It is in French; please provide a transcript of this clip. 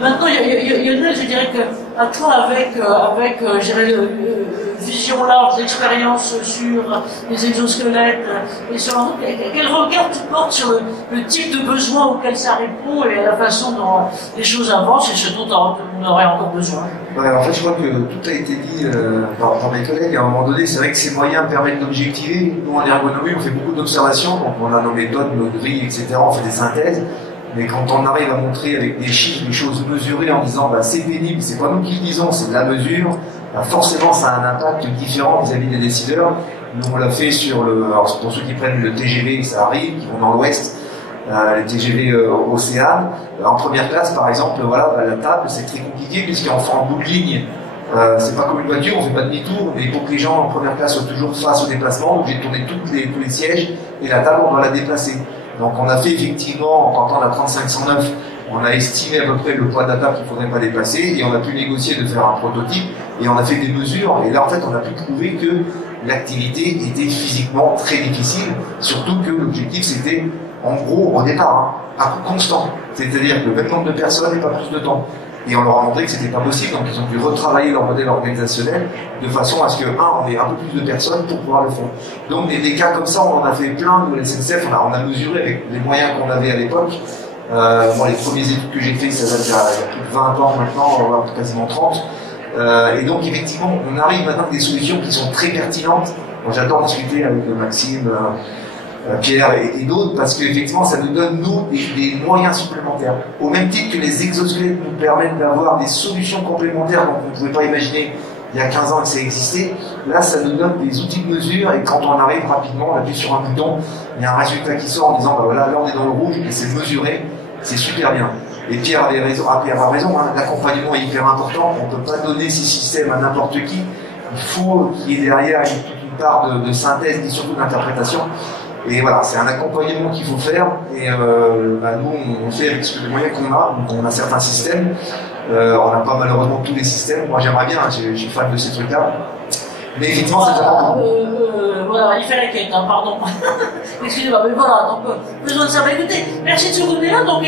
Maintenant, Lionel, je dirais que à toi, avec je dirais, vision large, d'expérience sur les exosquelettes, et sur quel regard tu portes sur le type de besoin auquel ça répond et la façon dont les choses avancent et ce dont on aurait encore besoin? Ouais, en fait, je crois que tout a été dit par mes collègues. À un moment donné, c'est vrai que ces moyens permettent d'objectiver. Nous, en ergonomie, on fait beaucoup d'observations, donc on a nos méthodes, nos grilles, etc. On fait des synthèses. Mais quand on arrive à montrer avec des chiffres, des choses mesurées en disant bah, c'est pénible, c'est pas nous qui le disons, c'est de la mesure, bah, forcément ça a un impact différent vis-à-vis des décideurs. Nous on l'a fait sur alors pour ceux qui prennent le TGV, ça arrive, qui vont dans l'ouest, les TGV Océane. En première classe par exemple, voilà, bah, la table c'est très compliqué puisqu'on fait en bout de ligne. C'est pas comme une voiture, on fait pas demi-tour, mais pour que les gens en première classe soient toujours face au déplacement, obligés de tourner tous les sièges et la table on doit la déplacer. Donc on a fait effectivement, en partant de la 3509, on a estimé à peu près le poids de la table qu'il ne faudrait pas dépasser et on a pu négocier de faire un prototype et on a fait des mesures et là en fait on a pu prouver que l'activité était physiquement très difficile, surtout que l'objectif c'était en gros au départ un coût constant, c'est-à-dire le même nombre de personnes et pas plus de temps. Et on leur a montré que c'était pas possible, donc ils ont dû retravailler leur modèle organisationnel de façon à ce que, on ait un peu plus de personnes pour pouvoir le faire. Donc des cas comme ça, on en a fait plein, nous, les SNCF, on a mesuré avec les moyens qu'on avait à l'époque. Moi, les premiers études que j'ai fait, ça date il y a plus de 20 ans maintenant, quasiment 30. Et donc, effectivement, on arrive maintenant avec des solutions qui sont très pertinentes. Bon, j'adore discuter avec Maxime, Pierre et d'autres, parce qu'effectivement, ça nous donne, nous, des moyens supplémentaires. Au même titre que les exosquelettes nous permettent d'avoir des solutions complémentaires dont on ne pouvait pas imaginer il y a 15 ans que ça existait. Là, ça nous donne des outils de mesure, et quand on arrive rapidement, on appuie sur un bouton, il y a un résultat qui sort en disant, bah voilà, là on est dans le rouge, et c'est mesuré, c'est super bien. Et Pierre avait raison, l'accompagnement est hyper important, on ne peut pas donner ces systèmes à n'importe qui, il faut qu'il y ait derrière une part de synthèse et surtout d'interprétation. Et voilà, c'est un accompagnement qu'il faut faire, et nous on fait avec les moyens qu'on a, donc on a certains systèmes, on n'a pas malheureusement tous les systèmes, moi j'aimerais bien, je suis fan de ces trucs-là, mais effectivement c'est déjà voilà, il fait la quête, hein, pardon, excusez-moi, mais voilà, donc besoin de ça. Bah, écoutez, merci de ce côté-là, donc